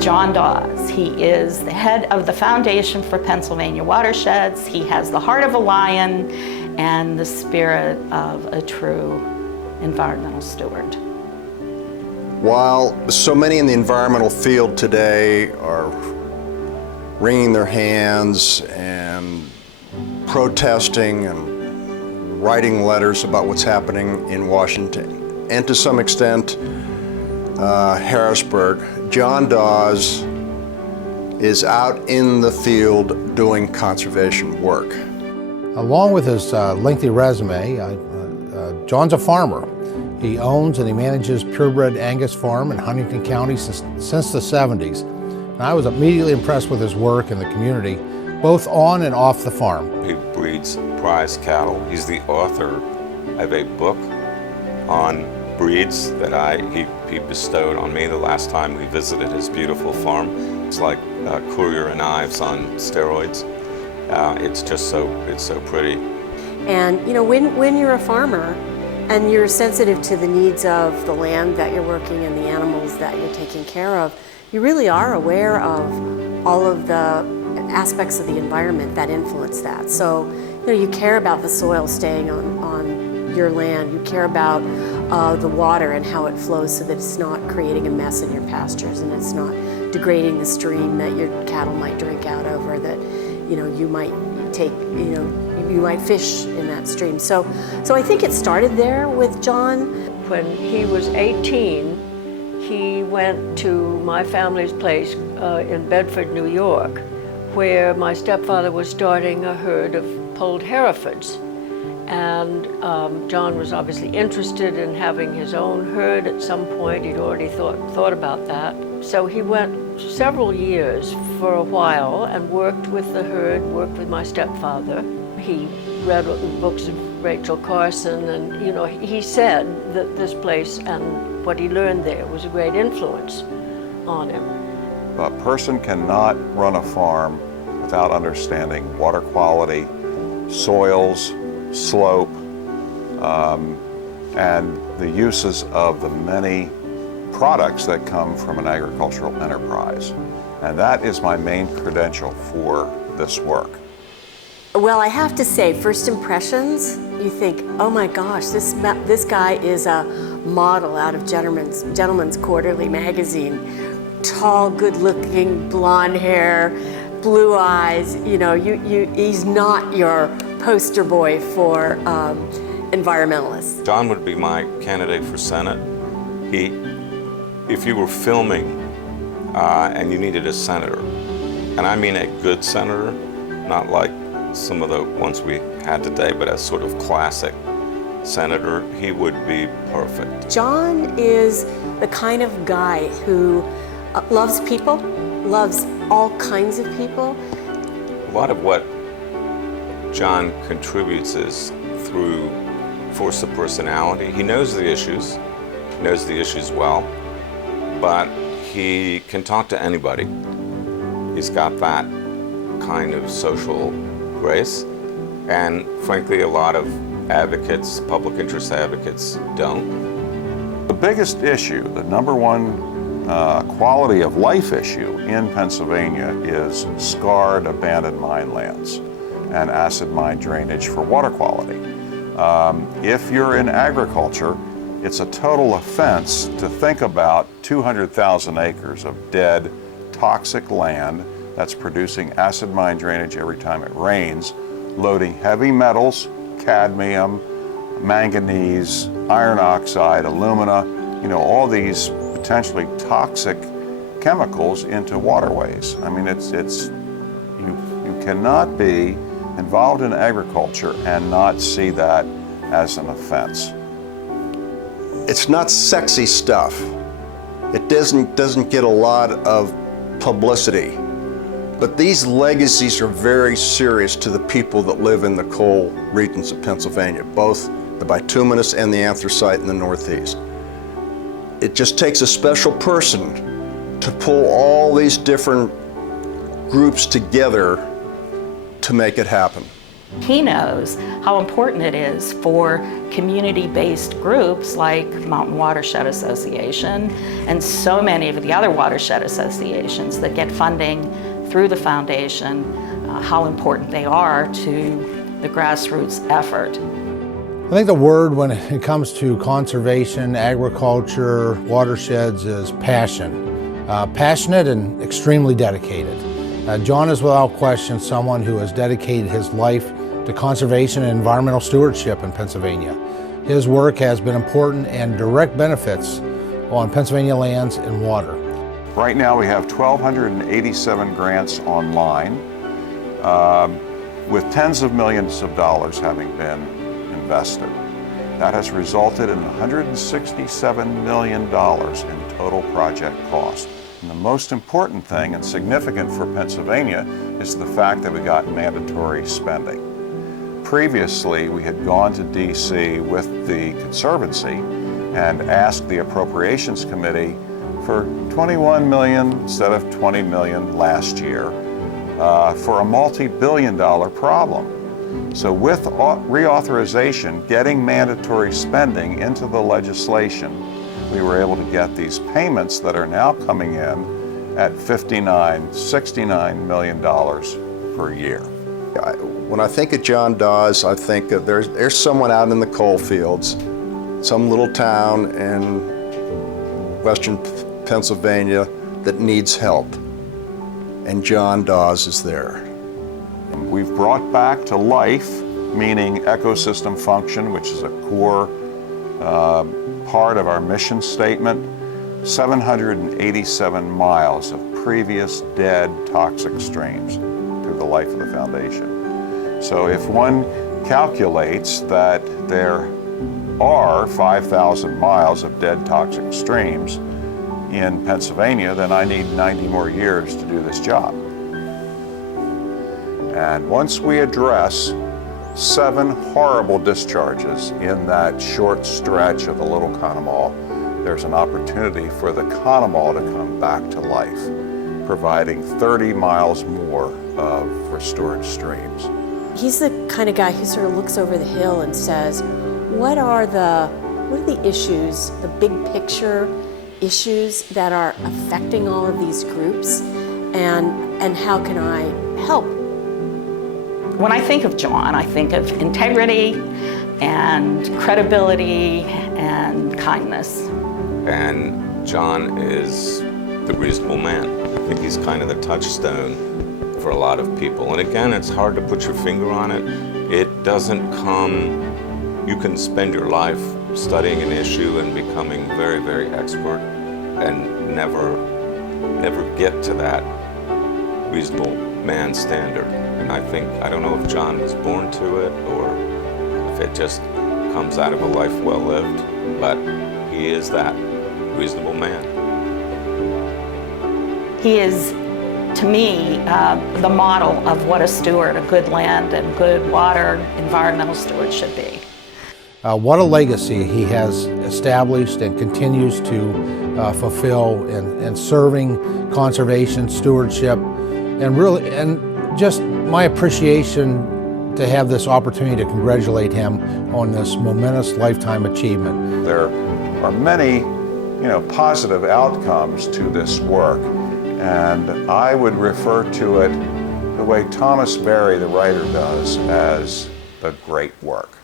John Dawes. He is the head of the Foundation for Pennsylvania Watersheds. He has the heart of a lion and the spirit of a true environmental steward. While so many in the environmental field today are wringing their hands and protesting and writing letters about what's happening in Washington, and to some extent Harrisburg, John Dawes is out in the field doing conservation work. Along with his lengthy resume, John's a farmer. He owns and he manages purebred Angus farm in Huntington County since the 70s. And I was immediately impressed with his work in the community, both on and off the farm. He breeds prize cattle. He's the author of a book on breeds that he bestowed on me the last time we visited his beautiful farm. It's like Courier and Ives on steroids. It's just so pretty. And you know, when you're a farmer and you're sensitive to the needs of the land that you're working and the animals that you're taking care of, you really are aware of all of the aspects of the environment that influence that. So, you know, you care about the soil staying on your land. You care about the water and how it flows so that it's not creating a mess in your pastures and it's not degrading the stream that your cattle might drink out of, or that, you know, you might take, you know, you might fish in that stream. So I think it started there with John. When he was 18, he went to my family's place in Bedford, New York, where my stepfather was starting a herd of polled Herefords. And John was obviously interested in having his own herd at some point. He'd already thought about that. So he went several years for a while and worked with the herd, worked with my stepfather. He read books of Rachel Carson, and you know, he said that this place and what he learned there was a great influence on him. A person cannot run a farm without understanding water quality, soils, slope, and the uses of the many products that come from an agricultural enterprise. And that is my main credential for this work. Well, I have to say, first impressions, you think, oh my gosh, this guy is a model out of Gentleman's Quarterly magazine. Tall, good-looking, blonde hair, blue eyes. You know, he's not your poster boy for environmentalists. John would be my candidate for Senate. If you were filming and you needed a senator, and I mean a good senator, not like some of the ones we had today, but a sort of classic senator, he would be perfect. John is the kind of guy who loves people, loves all kinds of people. A lot of what John contributes is through force of personality. He knows the issues well, but he can talk to anybody. He's got that kind of social grace, and frankly, a lot of advocates, public interest advocates, don't. The biggest issue, the number one quality of life issue in Pennsylvania is scarred abandoned mine lands and acid mine drainage for water quality. If you're in agriculture, it's a total offense to think about 200,000 acres of dead, toxic land that's producing acid mine drainage every time it rains, loading heavy metals, cadmium, manganese, iron oxide, alumina, you know, all these potentially toxic chemicals into waterways. I mean, you cannot be involved in agriculture and not see that as an offense. It's not sexy stuff. It doesn't get a lot of publicity. But these legacies are very serious to the people that live in the coal regions of Pennsylvania, both the bituminous and the anthracite in the Northeast. It just takes a special person to pull all these different groups together to make it happen. He knows how important it is for community-based groups like Mountain Watershed Association and so many of the other watershed associations that get funding through the foundation, how important they are to the grassroots effort. I think the word when it comes to conservation, agriculture, watersheds is passion. Passionate and extremely dedicated. John is without question someone who has dedicated his life to conservation and environmental stewardship in Pennsylvania. His work has been important and direct benefits on Pennsylvania lands and water. Right now we have 1,287 grants online, with tens of millions of dollars having been invested. That has resulted in $167 million in total project cost. And the most important thing and significant for Pennsylvania is the fact that we got mandatory spending. Previously, we had gone to DC with the Conservancy and asked the Appropriations Committee for $21 million instead of $20 million last year for a multi-billion-dollar problem. So with reauthorization, getting mandatory spending into the legislation, we were able to get these payments that are now coming in at $69 million per year. When I think of John Dawes, I think of there's someone out in the coal fields, some little town in western Pennsylvania that needs help, and John Dawes is there. We've brought back to life, meaning ecosystem function, which is a core part of our mission statement, 787 miles of previous dead toxic streams through the life of the foundation. So if one calculates that there are 5,000 miles of dead toxic streams in Pennsylvania, then I need 90 more years to do this job. And once we address 7 horrible discharges in that short stretch of the Little Conemaugh, there's an opportunity for the Conemaugh to come back to life, providing 30 miles more of restored streams. He's the kind of guy who sort of looks over the hill and says, what are the issues, the big picture issues that are affecting all of these groups, and how can I help? When I think of John, I think of integrity and credibility and kindness. And John is the reasonable man. I think he's kind of the touchstone for a lot of people. And again, it's hard to put your finger on it. It doesn't come, you can spend your life studying an issue and becoming very, very expert and never get to that reasonable man standard. And I don't know if John was born to it or if it just comes out of a life well lived, but he is that reasonable man. He is, to me, the model of what a steward, a good land and good water environmental steward should be. What a legacy he has established and continues to fulfill in serving conservation, stewardship, and just my appreciation to have this opportunity to congratulate him on this momentous lifetime achievement. There are many, positive outcomes to this work, and I would refer to it the way Thomas Berry, the writer, does as the great work.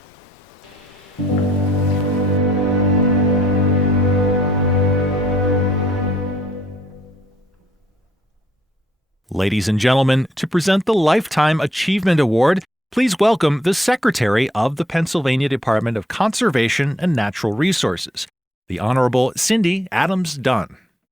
Ladies and gentlemen, to present the Lifetime Achievement Award, please welcome the Secretary of the Pennsylvania Department of Conservation and Natural Resources, the Honorable Cindy Adams Dunn.